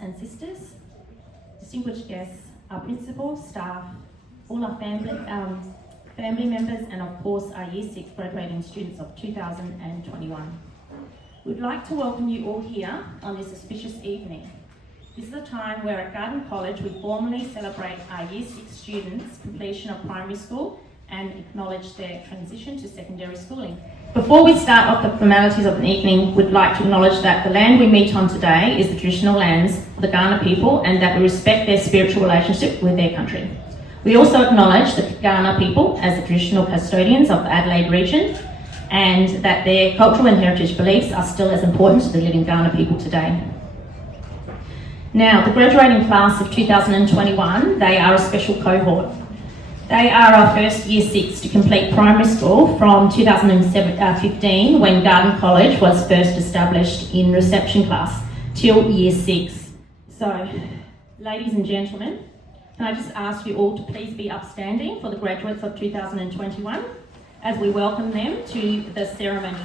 and sisters, distinguished guests, our principal, staff, all our family members, and of course our Year 6 graduating students of 2021. We'd like to welcome you all here on this auspicious evening. This is a time where at Garden College we formally celebrate our Year 6 students' completion of primary school and acknowledge their transition to secondary schooling. Before we start off the formalities of the evening, we'd like to acknowledge that the land we meet on today is the traditional lands of the Kaurna people and that we respect their spiritual relationship with their country. We also acknowledge the Kaurna people as the traditional custodians of the Adelaide region and that their cultural and heritage beliefs are still as important to the living Kaurna people today. Now, the graduating class of 2021, they are a special cohort. They are our first Year 6 to complete primary school from 2015 when Garden College was first established in reception class till Year 6. So, ladies and gentlemen, can I just ask you all to please be upstanding for the graduates of 2021 as we welcome them to the ceremony.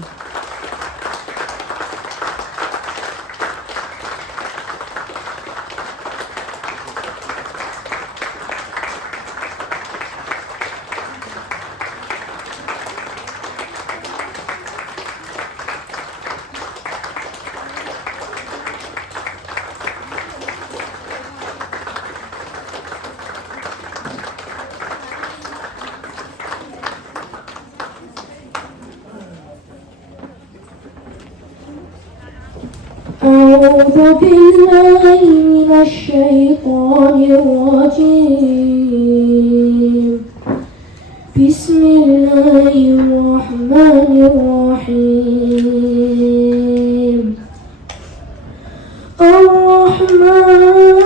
أعوذ بالله من الشيطان الرجيم بسم الله الرحمن الرحيم الرحمن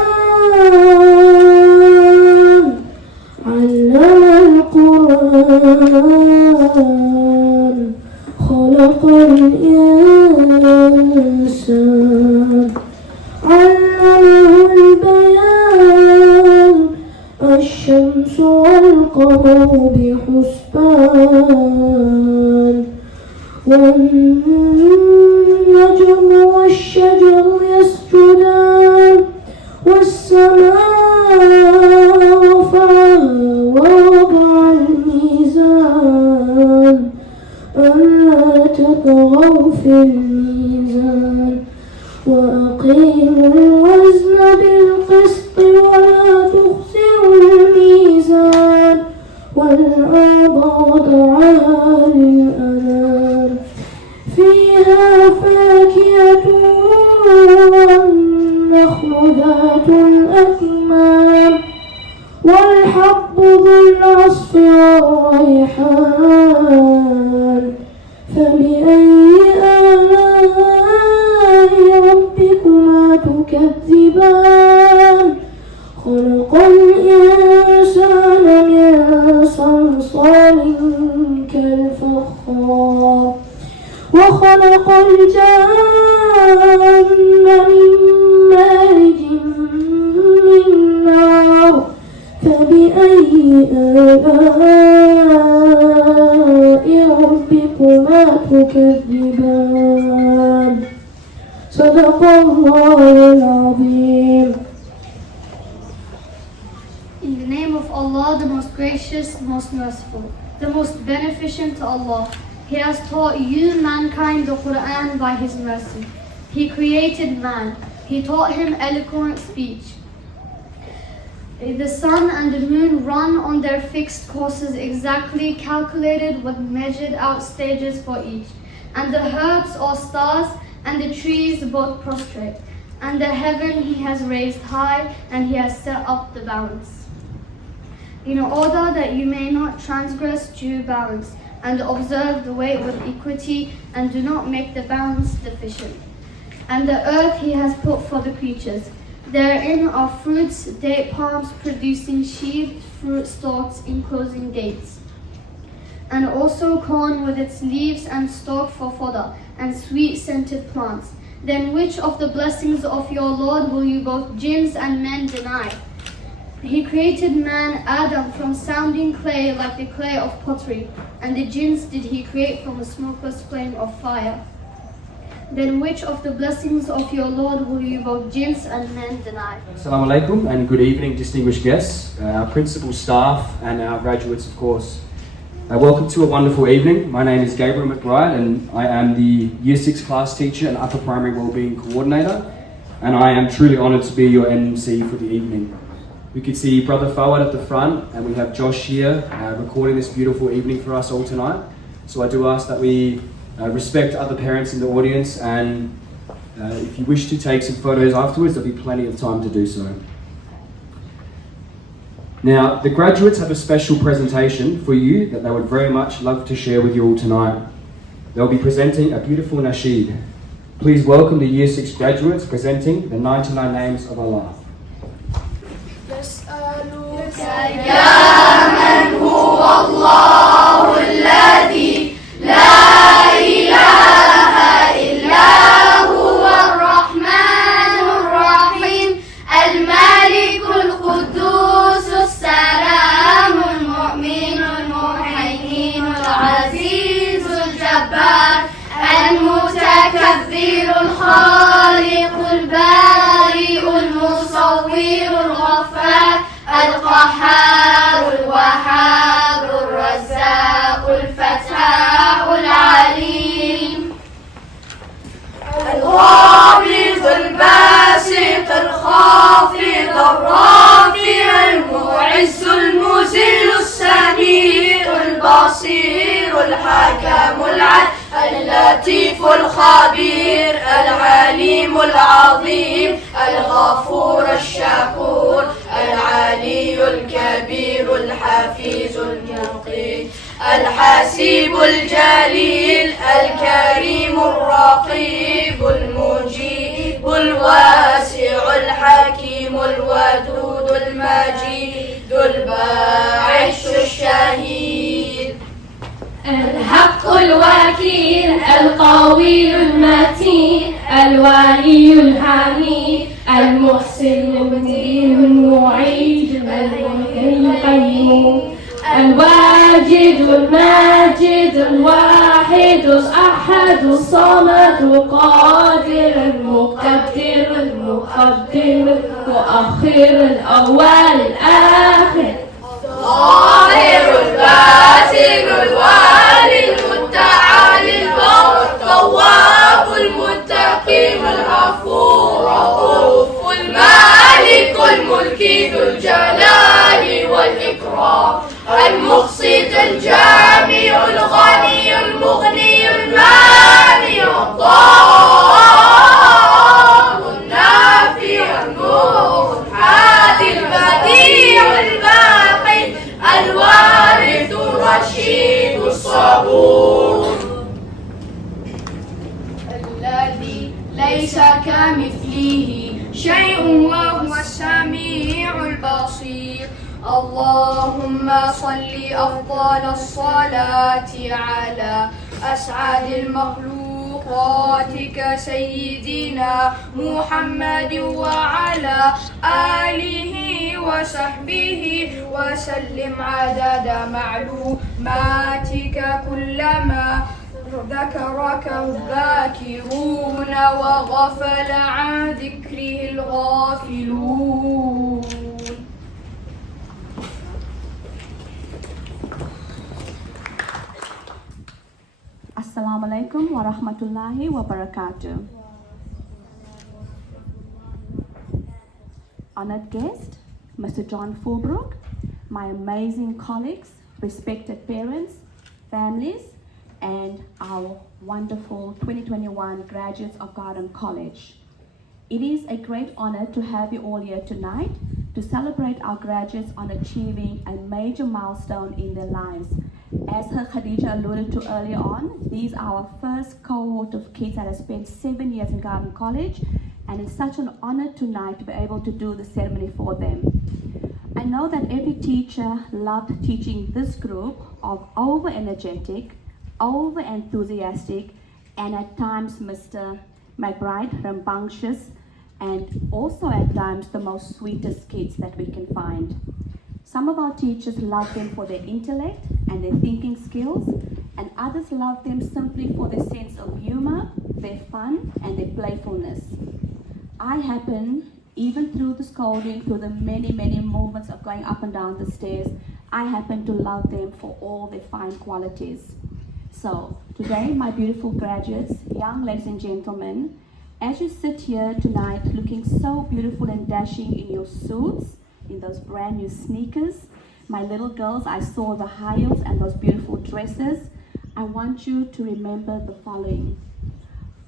علم القرآن خلق الإنسان علمه البيان الشمس والقمر بحسبان والنجم والشجر يسجدان والسماء رفعها ووضع الميزان ألا تطغوا في الميزان وأقيموا الوزن بالقسط ولا تخسروا الميزان والأرض وضعها للأنام فيها فاكهة والنخل ذات الأكمام والحب ذو العصف والريحان فبأي آلاء ربكما تكذبان خلق الإنسان من صلصال كالفخار وخلق الجان من مارج من نار فبأي آلاء ربكما تكذبان صدق الله العظيم. In the name of Allah, the most gracious, the most merciful, the most beneficent to Allah. He has taught you, mankind, the Quran by His mercy. He created man. He taught him eloquent speech. The sun and the moon run on their fixed courses exactly calculated with measured out stages for each. And the herbs or stars and the trees both prostrate. And the heaven He has raised high and He has set up the balance. In order that you may not transgress due balance and observe the weight with equity and do not make the balance deficient. And the earth He has put for the creatures. Therein are fruits, date palms producing sheathed fruit stalks enclosing dates. And also corn with its leaves and stalk for fodder, and sweet-scented plants. Then which of the blessings of your Lord will you both jinns and men deny? He created man, Adam, from sounding clay like the clay of pottery, and the jinns did He create from a smokeless flame of fire. then which of the blessings of your Lord will you both jinns and men deny? Assalamu alaikum and good evening, distinguished guests, our principal staff and our graduates, of course. Welcome to a wonderful evening. My name is Gabriel McBride and I am the Year 6 class teacher and Upper Primary Wellbeing Coordinator, and I am truly honoured to be your MC for the evening. We can see Brother Fawad at the front, and we have Josh here recording this beautiful evening for us all tonight. So I do ask that we respect other parents in the audience, and if you wish to take some photos afterwards, there'll be plenty of time to do so. Now, the graduates have a special presentation for you that they would very much love to share with you all tonight. They'll be presenting a beautiful nasheed. Please welcome the Year 6 graduates presenting the 99 Names of Allah. المتكبر الخالق البارئ المصور الغفار القهار الوهاب الرزاق الفتاح العليم القابض الباسط الخافض الرافع المعز المذل السميع البصير الحكم العدل اللطيف الخبير العليم العظيم الغفور الشكور العلي الكبير الحفيظ المقيت الحسيب الجليل الكريم الرقيب المجيب الواسع الحكيم الودود المجيد الباعث الشهيد الحق الوكيل القوي المتين الولي الحميد المحسن المدين المعيد القيوم الواجد الماجد الواحد الأحد الصمد القادر المقدر المقدم المؤخر الأول الآخر الظاهر الباطن الوالي المتعالي البر التواب المتقيم الغفور الرؤوف المالك الملكي ذو الجلال والإكرام المقسط الجامع الغني المغني المانع الضار النافع النور الحادي البديع الباقي الوارث الرشيد الصبور الذي ليس كمثله شيء وهو السميع البصير. اللهم صل أفضل الصلاة على أسعد المخلوقات سيدنا محمد وعلى آله وصحبه وسلم عدد معلوماتك كلما ذكرك الذاكرون وغفل عن ذكره الغافلون. Assalamu alaikum wa rahmatullahi wa barakatuh. Honored guest, Mr. John Fulbrook, my amazing colleagues, respected parents, families, and our wonderful 2021 graduates of Garden College. It is a great honor to have you all here tonight to celebrate our graduates on achieving a major milestone in their lives. As her Khadija alluded to earlier on, these are our first cohort of kids that have spent 7 years in Garden College, and it's such an honor tonight to be able to do the ceremony for them. I know that every teacher loved teaching this group of over-energetic, over-enthusiastic, and at times Mr. McBride, rambunctious, and also at times the most sweetest kids that we can find. Some of our teachers love them for their intellect and their thinking skills, and others love them simply for their sense of humor, their fun, and their playfulness. I happen, even through the scolding, through the many, many moments of going up and down the stairs, I happen to love them for all their fine qualities. So, today, my beautiful graduates, young ladies and gentlemen, as you sit here tonight looking so beautiful and dashing in your suits, in those brand new sneakers, my little girls, I saw the high heels and those beautiful dresses. I want you to remember the following.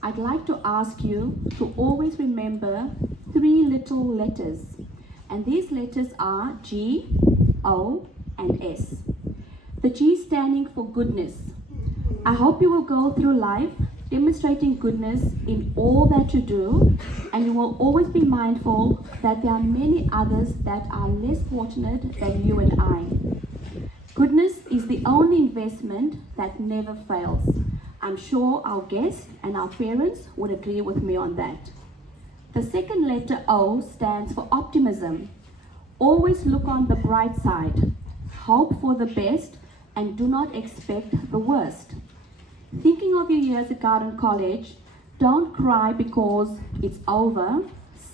I'd like to ask you to always remember 3 little letters. And these letters are G, O, and S. The G standing for goodness. I hope you will go through life demonstrating goodness in all that you do, and you will always be mindful that there are many others that are less fortunate than you and I. Goodness is the only investment that never fails. I'm sure our guests and our parents would agree with me on that. The second letter O stands for optimism. Always look on the bright side. Hope for the best and do not expect the worst. Thinking of your years at Garden College, don't cry because it's over.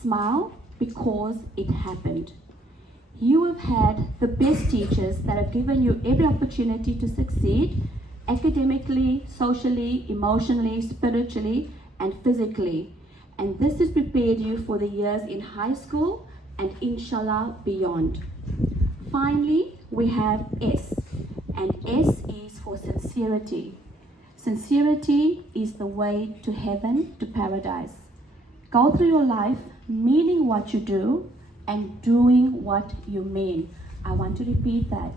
Smile because it happened. You have had the best teachers that have given you every opportunity to succeed academically, socially, emotionally, spiritually, and physically. And this has prepared you for the years in high school and inshallah beyond. Finally, we have S, and S is for sincerity. Sincerity is the way to heaven, to paradise. Go through your life meaning what you do and doing what you mean. I want to repeat that.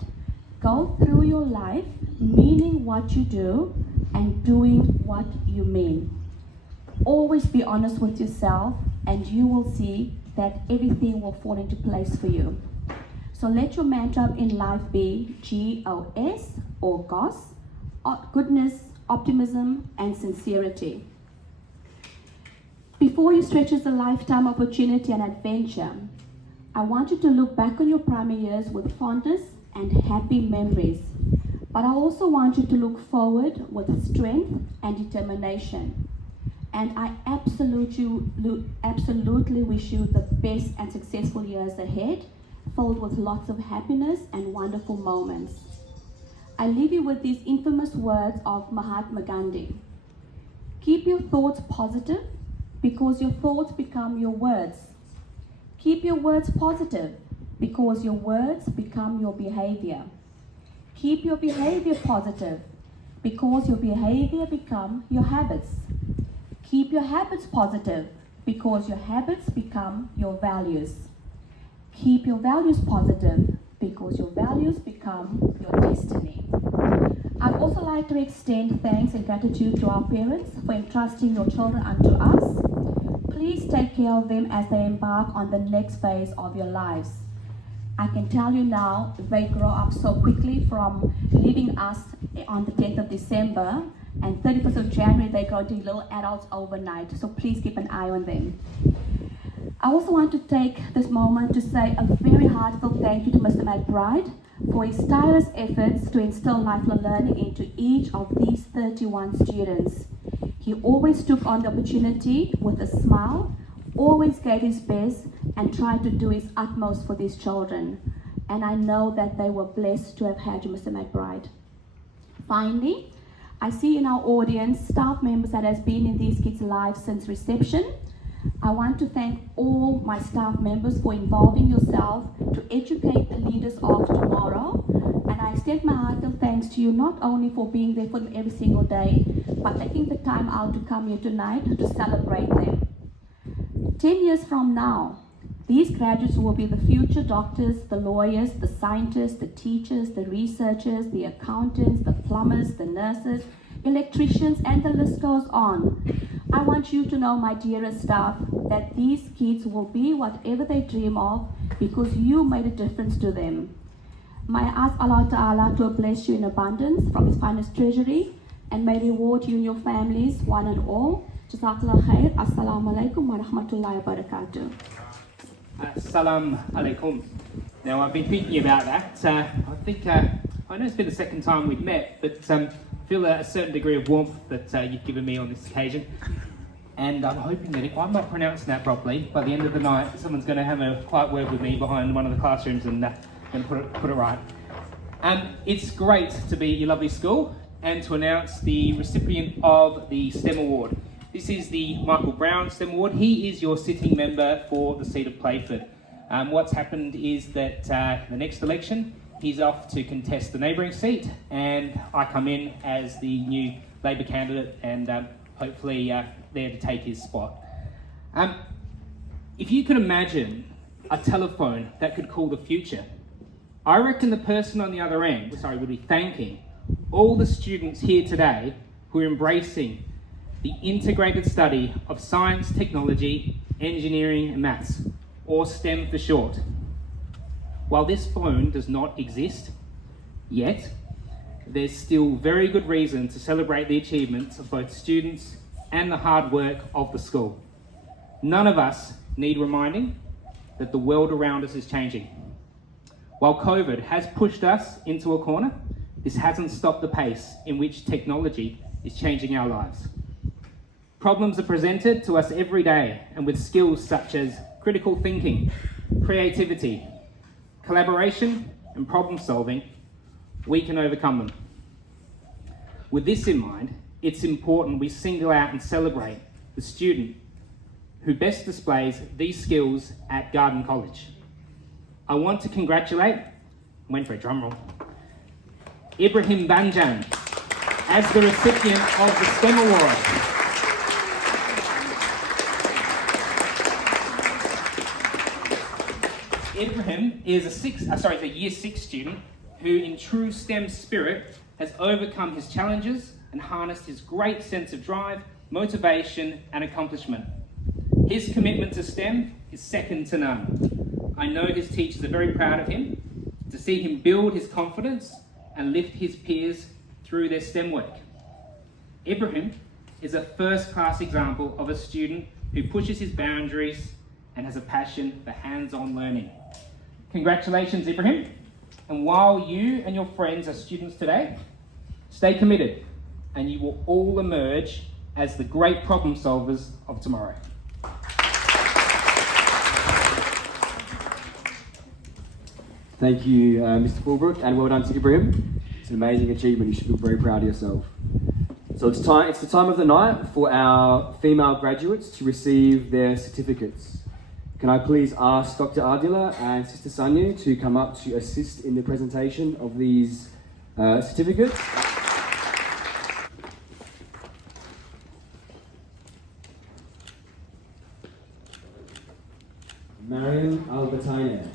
Go through your life meaning what you do and doing what you mean. Always be honest with yourself and you will see that everything will fall into place for you. So let your mantra in life be GOS or GOS, goodness, optimism, and sincerity. Before you stretch as a lifetime opportunity and adventure, I want you to look back on your primary years with fondness and happy memories. But I also want you to look forward with strength and determination. And I absolutely wish you the best and successful years ahead, filled with lots of happiness and wonderful moments. I leave you with these infamous words of Mahatma Gandhi. Keep your thoughts positive because your thoughts become your words. Keep your words positive because your words become your behavior. Keep your behavior positive because your behavior become your habits. Keep your habits positive because your habits become your values. Keep your values positive because your values become your destiny. I'd also like to extend thanks and gratitude to our parents for entrusting your children unto us. Please take care of them as they embark on the next phase of your lives. I can tell you now, they grow up so quickly from leaving us on the 10th of December and 31st of January, they grow into little adults overnight. So please keep an eye on them. I also want to take this moment to say a very heartfelt thank you to Mr. McBride for his tireless efforts to instill lifelong learning into each of these 31 students. He always took on the opportunity with a smile, always gave his best, and tried to do his utmost for these children. And I know that they were blessed to have had you, Mr. McBride. Finally, I see in our audience staff members that has been in these kids' lives since reception. I want to thank all my staff members for involving yourself to educate the leaders of tomorrow. And I extend my heartfelt thanks to you not only for being there for them every single day, but taking the time out to come here tonight to celebrate them. 10 years from now, these graduates will be the future doctors, the lawyers, the scientists, the teachers, the researchers, the accountants, the plumbers, the nurses, electricians, and the list goes on. I want you to know, my dearest staff, that these kids will be whatever they dream of because you made a difference to them. May I ask Allah Ta'ala to bless you in abundance from His finest treasury and may reward you and your families, one and all. Jazakallah khair. Assalamu alaikum wa rahmatullahi wa barakatuh. Assalamu alaikum. Now, I've been thinking about that. I think, I know it's been the second time we've met, but I feel a certain degree of warmth that you've given me on this occasion. And I'm hoping that if I'm not pronouncing that properly, by the end of the night, someone's going to have a quiet word with me behind one of the classrooms and put it right. It's great to be at your lovely school and to announce the recipient of the STEM Award. This is the Michael Brown STEM Award. He is your sitting member for the seat of Playford. What's happened is that the next election, he's off to contest the neighbouring seat, and I come in as the new Labor candidate and hopefully there to take his spot. If you could imagine a telephone that could call the future, I reckon the person on the other end, would be thanking all the students here today who are embracing the integrated study of science, technology, engineering and maths, or STEM for short. While this phone does not exist yet, there's still very good reason to celebrate the achievements of both students and the hard work of the school. None of us need reminding that the world around us is changing. While COVID has pushed us into a corner, this hasn't stopped the pace in which technology is changing our lives. Problems are presented to us every day, and with skills such as critical thinking, creativity, collaboration, and problem solving, we can overcome them. With this in mind, it's important we single out and celebrate the student who best displays these skills at Garden College. I want to congratulate, went for a drum roll, Ibrahim Banjan as the recipient of the STEM Award. Ibrahim is a year 6 student who, in true STEM spirit, has overcome his challenges and harnessed his great sense of drive, motivation, and accomplishment. His commitment to STEM is second to none. I know his teachers are very proud of him. To see him build his confidence and lift his peers through their STEM work. Ibrahim is a first-class example of a student who pushes his boundaries and has a passion for hands-on learning. Congratulations, Ibrahim. And while you and your friends are students today, stay committed and you will all emerge as the great problem solvers of tomorrow. Thank you, Mr. Fulbrook, and well done to Ibrahim. It's an amazing achievement. You should feel very proud of yourself. So it's the time of the night for our female graduates to receive their certificates. Can I please ask Dr. Ardila and Sister Sanya to come up to assist in the presentation of these certificates? Mariam Albertine.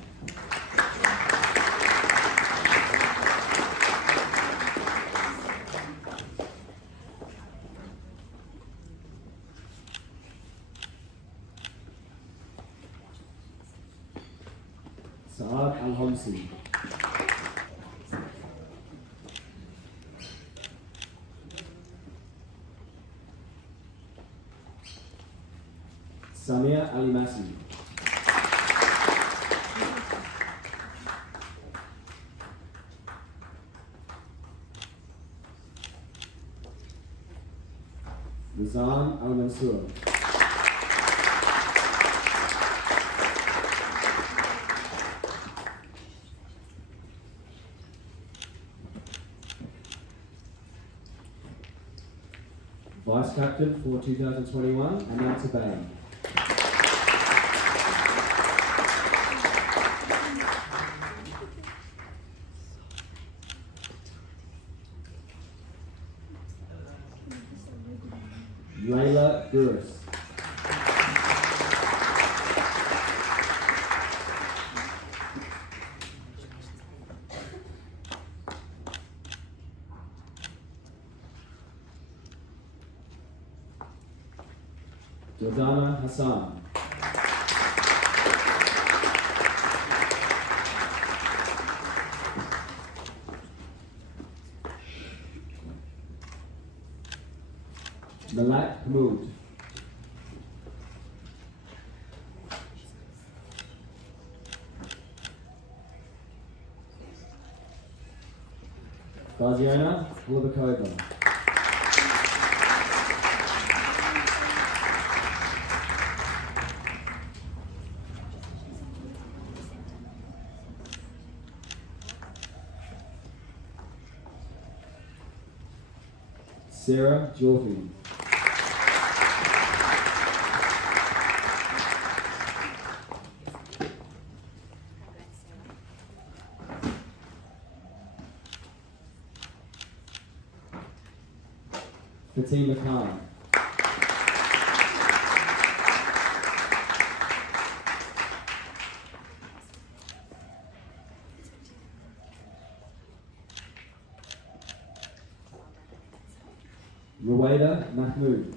Saad Al-Homsi. Samia Al-Masi. Nizam Al-Mansur. Vice Captain for 2021, Ananta Bay. Layla Duras. Jordana Hassan. Malak Hamoud. Gaziana Lubakova. Sarah Jordan. Fatima Khan. Ruwaida Mahmood.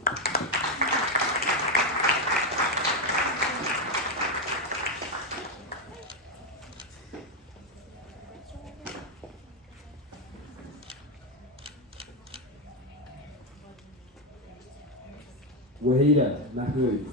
Wahida Mahmood.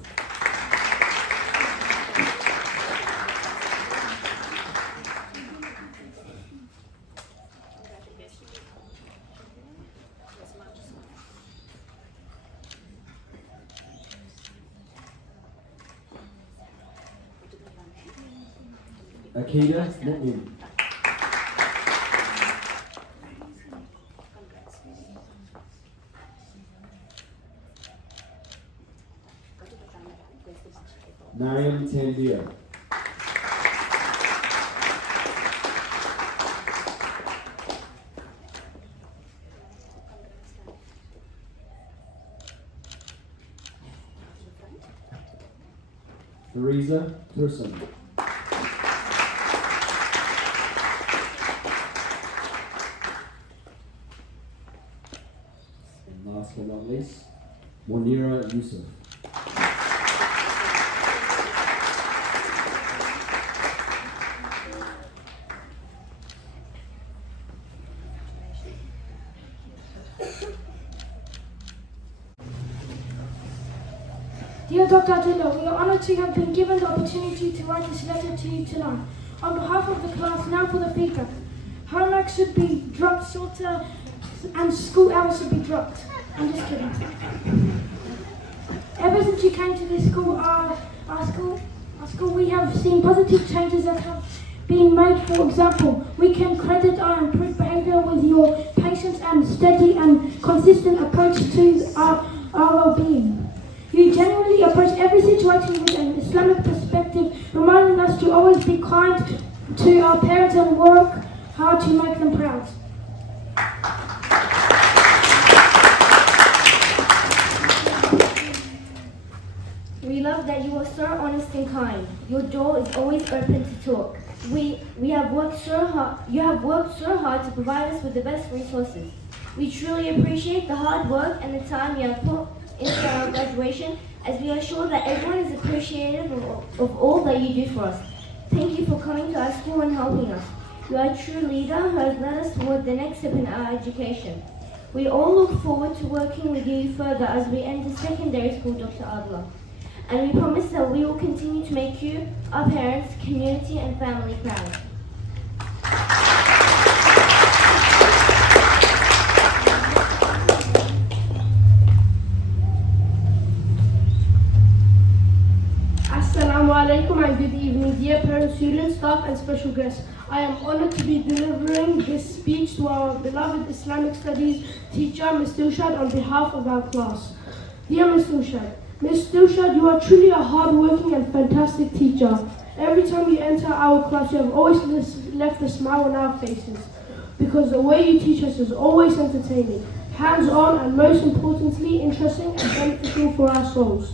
Akida Mu'min. Mariam Tanvir. Theresa Thompson. And last but not least, Monira Yusuf. Dear Dr. Attila, we are honoured to have been given the opportunity to write this letter to you tonight. On behalf of the class, now for the feedback. Homework should be dropped shorter and school hours should be dropped. I'm just kidding. Ever since you came to this school, our school, we have seen positive changes that have been made. For example, we can credit our improved behaviour with your patience and steady and consistent approach to our well-being. You generally approach every situation with an Islamic perspective, reminding us to always be kind to our parents and work hard to make them proud. We love that you are so honest and kind. Your door is always open to talk. You have worked so hard to provide us with the best resources. We truly appreciate the hard work and the time you have put into our graduation, as we are sure that everyone is appreciative of all that you do for us. Thank you for coming to our school and helping us. You are a true leader who has led us toward the next step in our education. We all look forward to working with you further as we enter secondary school, Dr. Adler. And we promise that we will continue to make you, our parents, community and family proud. Assalamu alaikum and good evening, dear parents, students, staff and special guests. I am honoured to be delivering this speech to our beloved Islamic Studies teacher, Ms. Dilshad, on behalf of our class. Dear Ms. Dilshad, you are truly a hard-working and fantastic teacher. Every time you enter our class, you have always left a smile on our faces, because the way you teach us is always entertaining, hands-on, and most importantly, interesting and beneficial for our souls.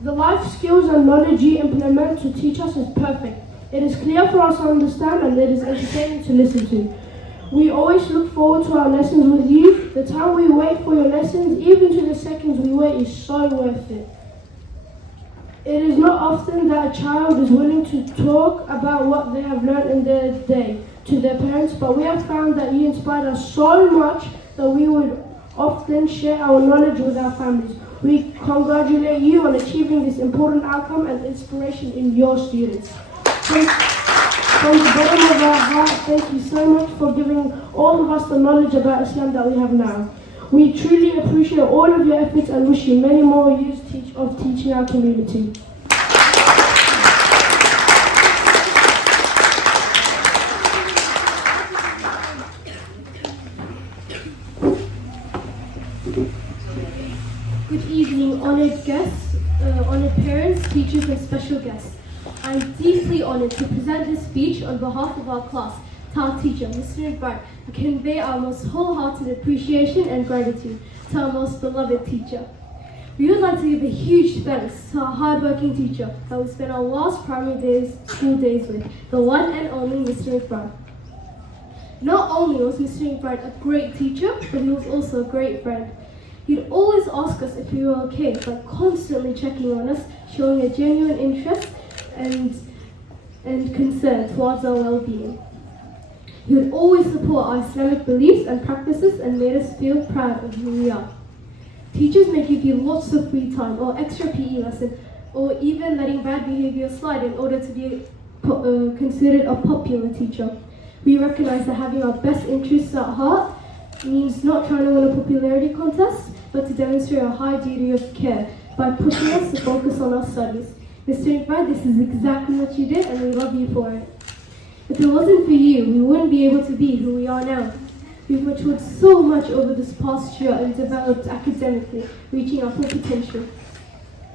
The life skills and knowledge you implement to teach us is perfect. It is clear for us to understand and it is entertaining to listen to. We always look forward to our lessons with you. The time we wait for your lessons, even to the seconds we wait, is so worth it. It is not often that a child is willing to talk about what they have learned in their day to their parents, but we have found that you inspired us so much that we would often share our knowledge with our families. We congratulate you on achieving this important outcome and inspiration in your students. From the bottom of our heart, thank you so much for giving all of us the knowledge about Islam that we have now. We truly appreciate all of your efforts and wish you many more years of teaching our community. speakers and special guests. I'm deeply honored to present this speech on behalf of our class to our teacher, Mr. Iqbal, to convey our most wholehearted appreciation and gratitude to our most beloved teacher. We would like to give a huge thanks to our hardworking teacher that we spent our last primary school days with, the one and only Mr. Iqbal. Not only was Mr. Iqbal a great teacher, but he was also a great friend. He'd always ask us if we were okay by constantly checking on us, showing a genuine interest and concern towards our well-being. He would always support our Islamic beliefs and practices and made us feel proud of who we are. Teachers may give you lots of free time or extra PE lesson or even letting bad behavior slide in order to be considered a popular teacher. We recognize that having our best interests at heart means not trying to win a popularity contest, but to demonstrate a high duty of care by pushing us to focus on our studies. Mr. Iqbal, this is exactly what you did and we love you for it. If it wasn't for you, we wouldn't be able to be who we are now. We've matured so much over this past year and developed academically, reaching our full potential.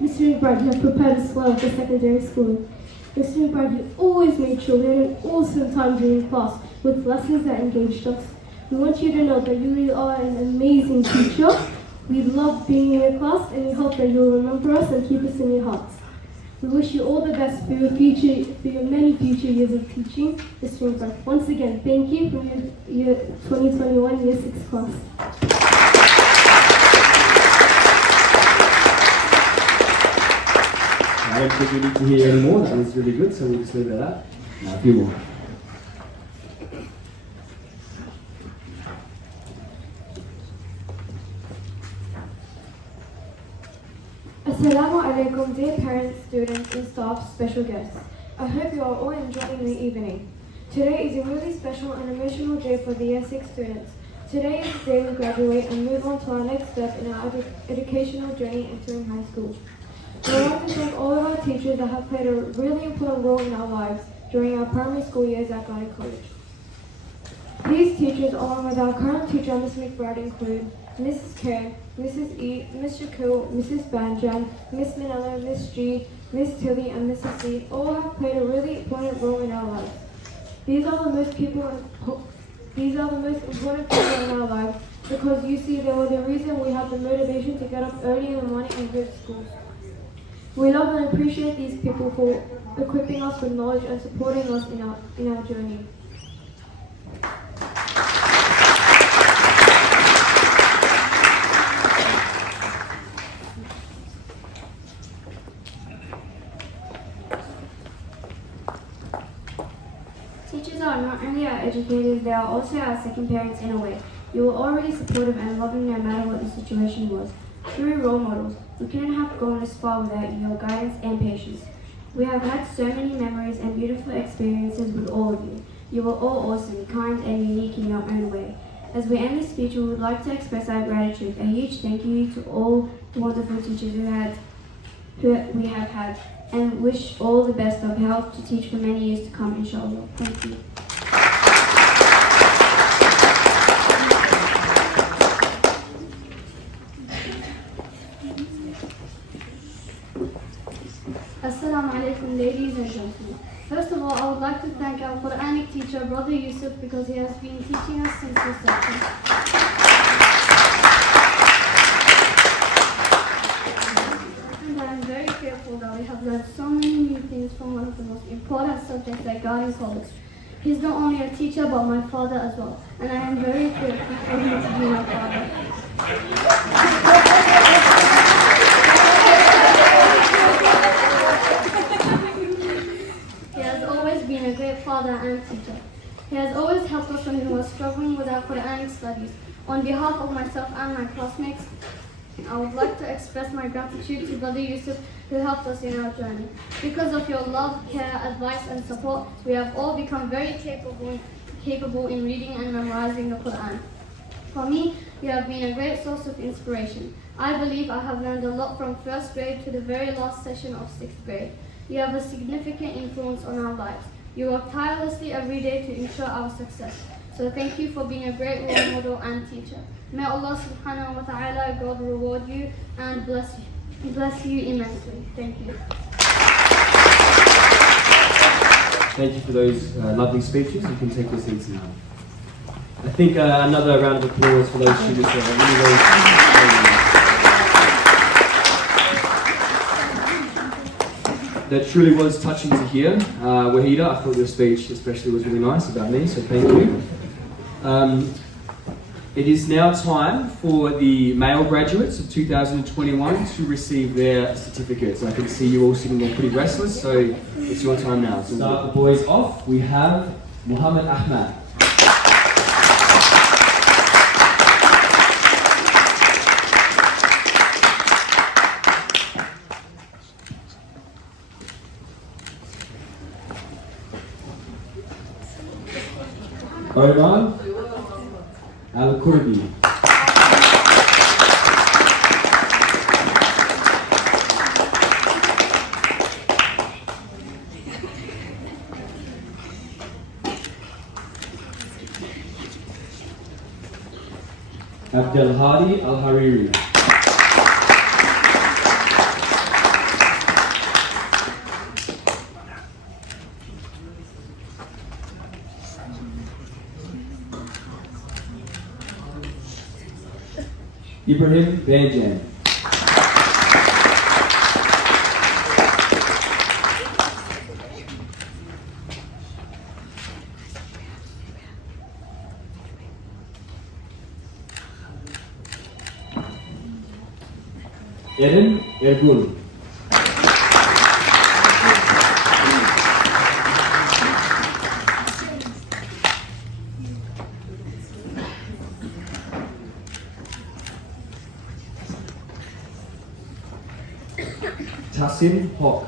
Mr. Iqbal, you have prepared us well for secondary school. Mr. Iqbal, you always made sure we had an awesome time during class with lessons that engaged us. We want you to know that you really are an amazing teacher. We love being in your class and we hope that you'll remember us and keep us in your hearts. We wish you all the best for your many future years of teaching, Mr. Iqbal. Once again, thank you for your 2021 Year 6 class. I don't think we need to hear any more. That was really good, so we'll just leave it at that. A few more. Assalamu alaikum, dear parents, students, and staff, special guests. I hope you are all enjoying the evening. Today is a really special and emotional day for the Year 6 students. Today is the day we graduate and move on to our next step in our educational journey entering high school. We would like to thank all of our teachers that have played a really important role in our lives during our primary school years at Garden College. These teachers, along with our current teacher, Ms. McBride, include Mrs. Karen, Mrs. E, Ms. Shakil, Mrs. Banjan, Ms. Manila, Ms. G, Ms. Tilly, and Mrs. C, all have played a really important role in our lives. These are the most important people in our lives because you see, they were the reason we have the motivation to get up early in the morning and go to school. We love and appreciate these people for equipping us with knowledge and supporting us in our journey. Teachers are not only our educators, they are also our second parents in a way. You were already supportive and loving no matter what the situation was. True role models. We couldn't have gone this far without your guidance and patience. We have had so many memories and beautiful experiences with all of you. You were all awesome, kind, and unique in your own way. As we end this speech, we would like to express our gratitude. A huge thank you to all the wonderful teachers who we have had, and wish all the best of health to teach for many years to come, inshallah. Thank you. Assalamu alaikum, ladies and gentlemen. First of all, I would like to thank our Quranic teacher, Brother Yusuf, because he has been teaching us since reception. And I am very grateful that we have learned so many new things from one of the most important subjects at Garden College. He's not only a teacher, but my father as well. And I am very grateful for him to be my father. He has always been a great father and teacher. He has always helped us when we were struggling with our Quranic studies. On behalf of myself and my classmates, I would like to express my gratitude to Brother Yusuf who helped us in our journey. Because of your love, care, advice and support, we have all become very capable in reading and memorizing the Quran. For me, you have been a great source of inspiration. I believe I have learned a lot from first grade to the very last session of 6th grade. You have a significant influence on our lives. You work tirelessly every day to ensure our success. So thank you for being a great role model and teacher. May Allah subhanahu wa ta'ala God reward you and bless you immensely. Thank you. Thank you for those lovely speeches. You can take your seats now. I think another round of applause for those students that are really that truly was touching to hear. Wahida, I thought your speech especially was really nice about me, so thank you. It is now time for the male graduates of 2021 to receive their certificates. I can see you all sitting there pretty restless, so it's your time now. So start the boys off. We have Muhammad Ahmad. Omar Al-Kurdi. Abdel Hadi Al-Hariri. Ibrahim Banjan. Eren Ergul. Tassim Hok.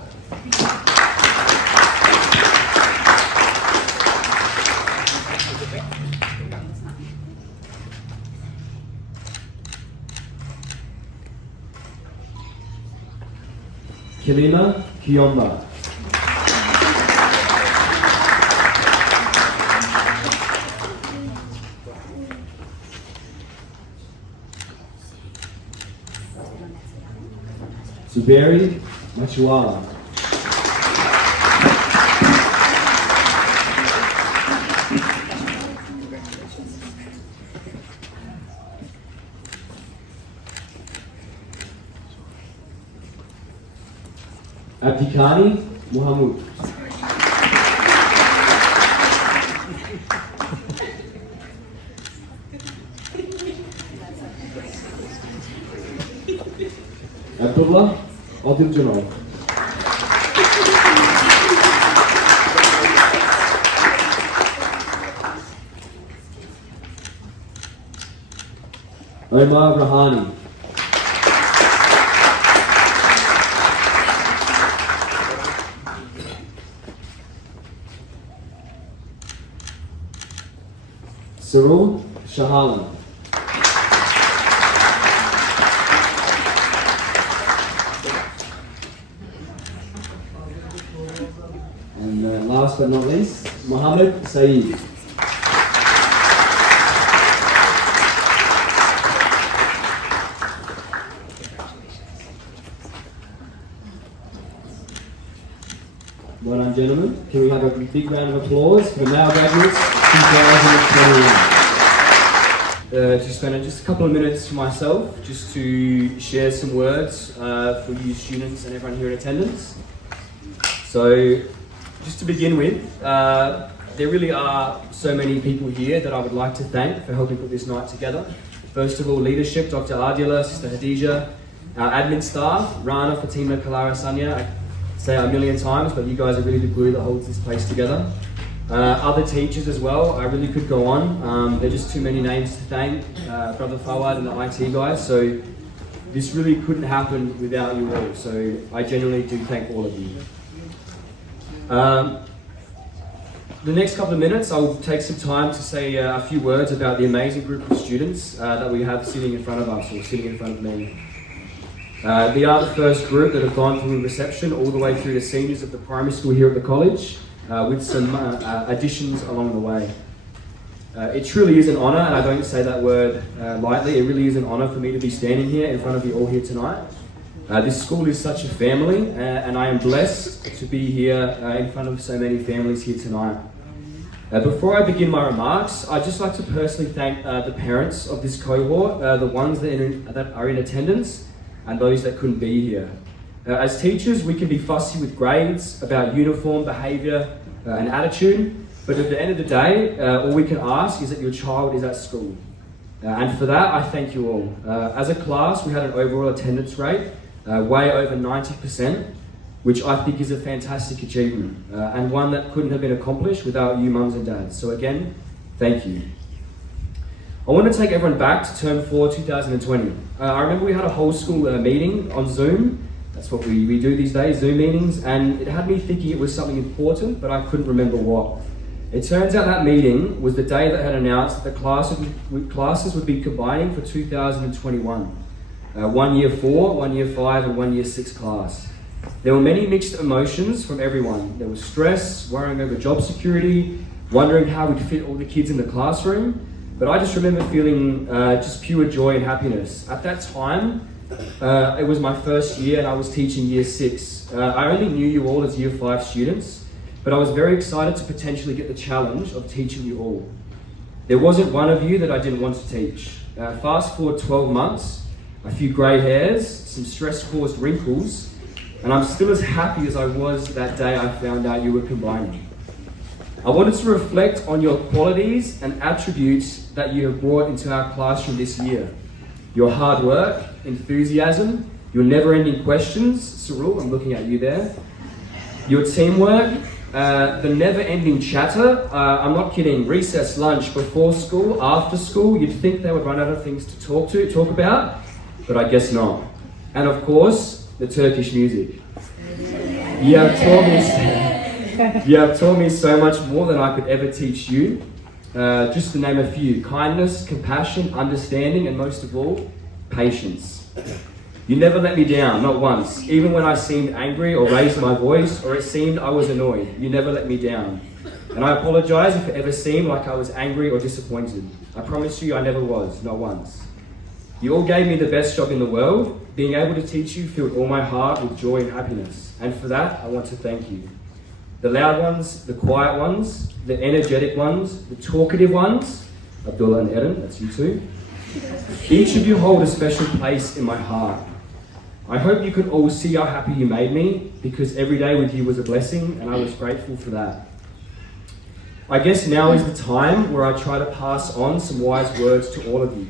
Kilima Kiyomba. Zuberi Machuala. Abdikani Muhammad. Abdullah Adil Janal. Omar Rahani. Sarul Shahalan. And last but not least, Muhammad Saeed. Well done, gentlemen. Can we have a big round of applause for the male graduates 2021? To spend just a couple of minutes for myself, just to share some words for you students and everyone here in attendance. So, just to begin with, there really are so many people here that I would like to thank for helping put this night together. First of all, leadership, Dr. Adila, Sister Hadija, our admin staff, Rana, Fatima, Kalara, Sanya. I say it a million times, but you guys are really the glue that holds this place together. Other teachers as well, I really could go on. There are just too many names to thank. Brother Fawad and the IT guys, so this really couldn't happen without you all, so I genuinely do thank all of you. The next couple of minutes, I'll take some time to say a few words about the amazing group of students that we have sitting in front of us, or sitting in front of me. They are the first group that have gone through reception all the way through to seniors at the primary school here at the college, with some additions along the way. It truly is an honour, and I don't say that word lightly, it really is an honour for me to be standing here in front of you all here tonight. This school is such a family, and I am blessed to be here in front of so many families here tonight. Before I begin my remarks, I'd just like to personally thank the parents of this cohort, the ones that are in attendance, and those that couldn't be here. As teachers, we can be fussy with grades, about uniform behaviour and attitude, but at the end of the day, all we can ask is that your child is at school. And for that, I thank you all. As a class, we had an overall attendance rate way over 90%, which I think is a fantastic achievement, and one that couldn't have been accomplished without you mums and dads. So again, thank you. I want to take everyone back to term 4, 2020. I remember we had a whole school meeting on Zoom. That's what we do these days, Zoom meetings, and it had me thinking it was something important, but I couldn't remember what. It turns out that meeting was the day that had announced that the classes would be combining for 2021. 1 year 4, 1 year 5, and 1 year 6 class. There were many mixed emotions from everyone. There was stress, worrying over job security, wondering how we'd fit all the kids in the classroom. But I just remember feeling just pure joy and happiness. At that time, it was my first year and I was teaching year 6. I only knew you all as year 5 students, but I was very excited to potentially get the challenge of teaching you all. There wasn't one of you that I didn't want to teach. Fast forward 12 months, a few grey hairs, some stress-caused wrinkles, and I'm still as happy as I was that day I found out you were combining. I wanted to reflect on your qualities and attributes that you have brought into our classroom this year. Your hard work, enthusiasm, your never-ending questions, Cyril, I'm looking at you there, your teamwork, the never-ending chatter, I'm not kidding, recess, lunch, before school, after school, you'd think they would run out of things to talk about, but I guess not. And of course, the Turkish music. You have taught me so much more than I could ever teach you. Just to name a few: kindness, compassion, understanding, and most of all, patience. You never let me down, not once. Even when I seemed angry or raised my voice, or it seemed I was annoyed, you never let me down. And I apologise if it ever seemed like I was angry or disappointed. I promise you I never was, not once. You all gave me the best job in the world. Being able to teach you filled all my heart with joy and happiness. And for that, I want to thank you. The loud ones, the quiet ones, the energetic ones, the talkative ones, Abdullah and Erin, that's you too. Each of you hold a special place in my heart. I hope you could all see how happy you made me, because every day with you was a blessing, and I was grateful for that. I guess now is the time where I try to pass on some wise words to all of you.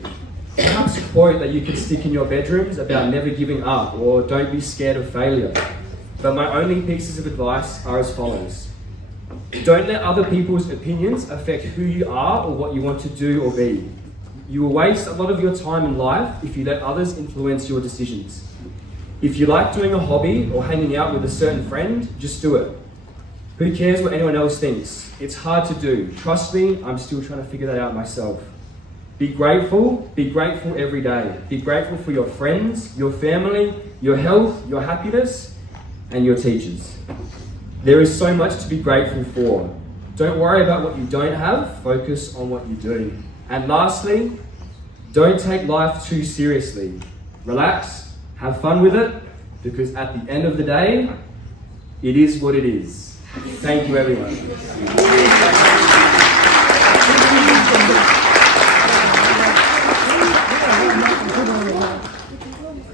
Perhaps a quote that you can stick in your bedrooms about never giving up or don't be scared of failure. But my only pieces of advice are as follows. Don't let other people's opinions affect who you are or what you want to do or be. You will waste a lot of your time in life if you let others influence your decisions. If you like doing a hobby or hanging out with a certain friend, just do it. Who cares what anyone else thinks? It's hard to do. Trust me, I'm still trying to figure that out myself. Be grateful every day. Be grateful for your friends, your family, your health, your happiness, and your teachers. There is so much to be grateful for. Don't worry about what you don't have, focus on what you do. And lastly, don't take life too seriously. Relax, have fun with it, because at the end of the day, it is what it is. Thank you, everyone.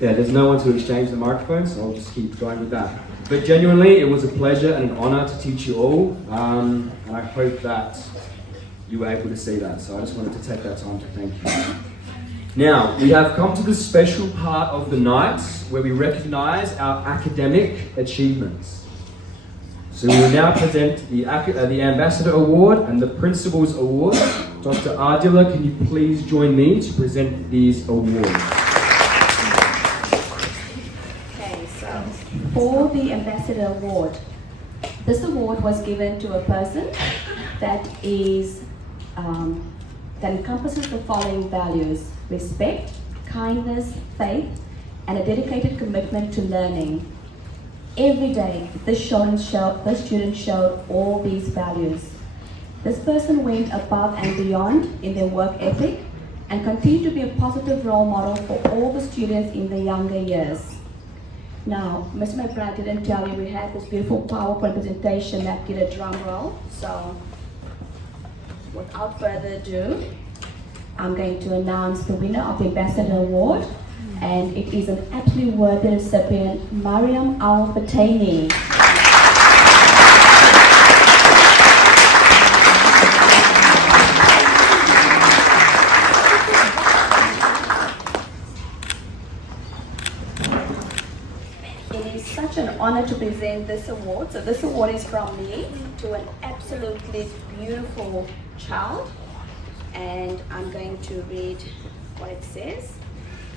Yeah, there's no one to exchange the microphone, so I'll just keep going with that. But genuinely, it was a pleasure and an honour to teach you all, and I hope that you were able to see that. So I just wanted to take that time to thank you. Now, we have come to the special part of the night where we recognise our academic achievements. So we will now present the Ambassador Award and the Principal's Award. Dr. Adila, can you please join me to present these awards? For the Ambassador Award, this award was given to a person that encompasses the following values: respect, kindness, faith, and a dedicated commitment to learning. Every day, this student showed all these values. This person went above and beyond in their work ethic and continued to be a positive role model for all the students in the younger years. Now, Mr. McBride didn't tell you we had this beautiful PowerPoint presentation that did a drum roll. So, without further ado, I'm going to announce the winner of the Ambassador Award, and it is an absolutely worthy recipient, Mariam Al-Fatani. It is such an honor to present this award. So this award is from me to an absolutely beautiful child, and I'm going to read what it says.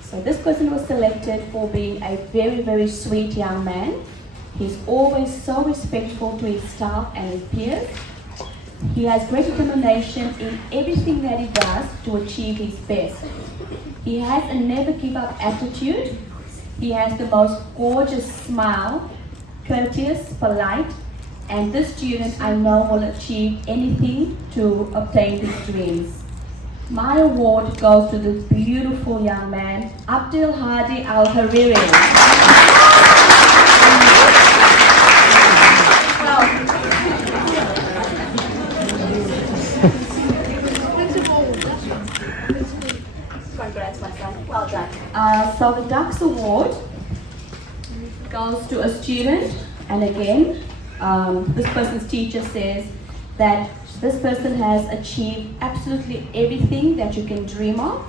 So this person was selected for being a very, very sweet young man. He's always so respectful to his staff and his peers. He has great determination in everything that he does to achieve his best. He has a never give up attitude. He has the most gorgeous smile, courteous, polite, and this student I know will achieve anything to obtain his dreams. My award goes to this beautiful young man, Abdul Hadi Al-Hariri. Congrats, my son. Well done. So the Dux Award goes to a student, and again, this person's teacher says that this person has achieved absolutely everything that you can dream of.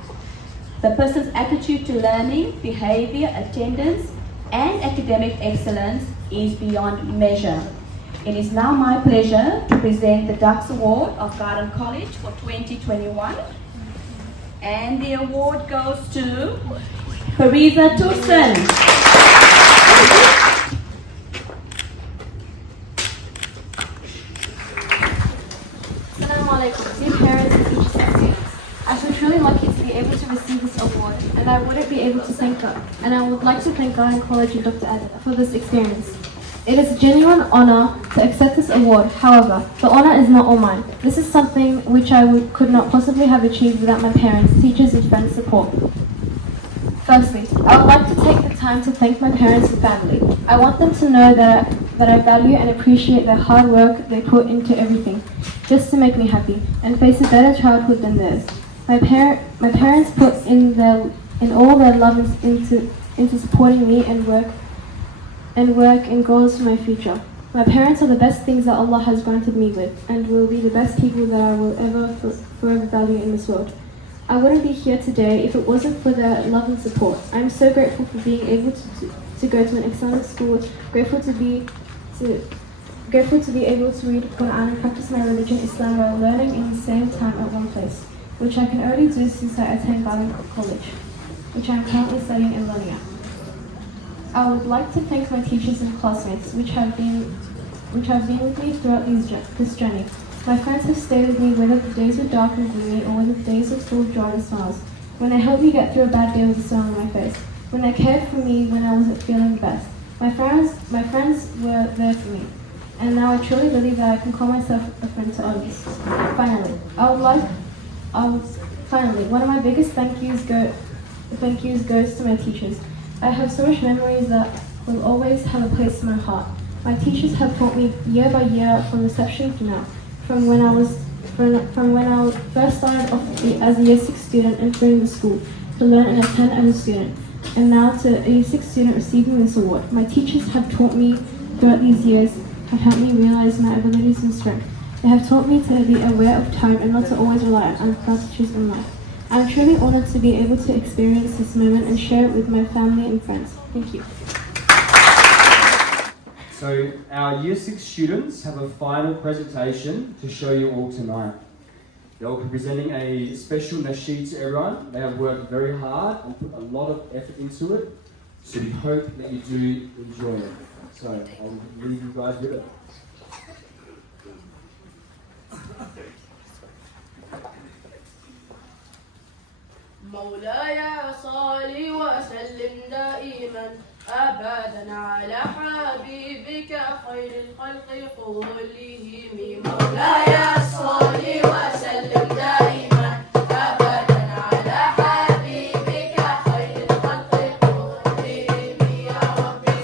The person's attitude to learning, behavior, attendance, and academic excellence is beyond measure. It is now my pleasure to present the Dux Award of Garden College for 2021. And the award goes to Theresa Thompson. Assalamu alaikum. Dear parents, teachers, and students. I feel truly lucky to be able to receive this award, and I wouldn't be able to thank God. And I would like to thank Garden College and Dr. Adel for this experience. It is a genuine honor to accept this award. However, the honor is not all mine. This is something which could not possibly have achieved without my parents, teachers, and friends' support. Firstly, I would like to take the time to thank my parents and family. I want them to know that I value and appreciate the hard work they put into everything, just to make me happy and face a better childhood than theirs. My parents put in all their love into supporting me and work and goals for my future. My parents are the best things that Allah has granted me with, and will be the best people that I will ever forever value in this world. I wouldn't be here today if it wasn't for their love and support. I'm so grateful for being able to go to an excellent school, grateful to be able to read Quran and practice my religion, Islam, while learning in the same time at one place, which I can only do since I attend Garden College, which I am currently studying and learning at. I would like to thank my teachers and classmates, which have been with me throughout this journey. My friends have stayed with me whether the days were dark and gloomy or whether the days were full of joy and smiles. When they helped me get through a bad day with a smile on my face. When they cared for me when I wasn't feeling the best. My friends were there for me. And now I truly believe that I can call myself a friend to others. Finally, one of my biggest thank yous goes to my teachers. I have so much memories that will always have a place in my heart. My teachers have taught me year by year from reception to now. From when I first started off as a Year 6 student entering the school to learn and attend as a student, and now to a Year 6 student receiving this award. My teachers have taught me throughout these years, have helped me realize my abilities and strength. They have taught me to be aware of time and not to always rely on platitudes in life. I am truly honored to be able to experience this moment and share it with my family and friends. Thank you. So our Year 6 students have a final presentation to show you all tonight. They'll be presenting a special nasheed to everyone. They have worked very hard and put a lot of effort into it, so we hope that you do enjoy it. So I'll leave you guys with it. مولاي صل وسلم دائما أبدا على حبيبك خير الخلق كلهم مولاي صل وسلم دائما أبدا على حبيبك خير الخلق كلهم يا ربي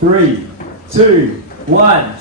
3, 2, 1.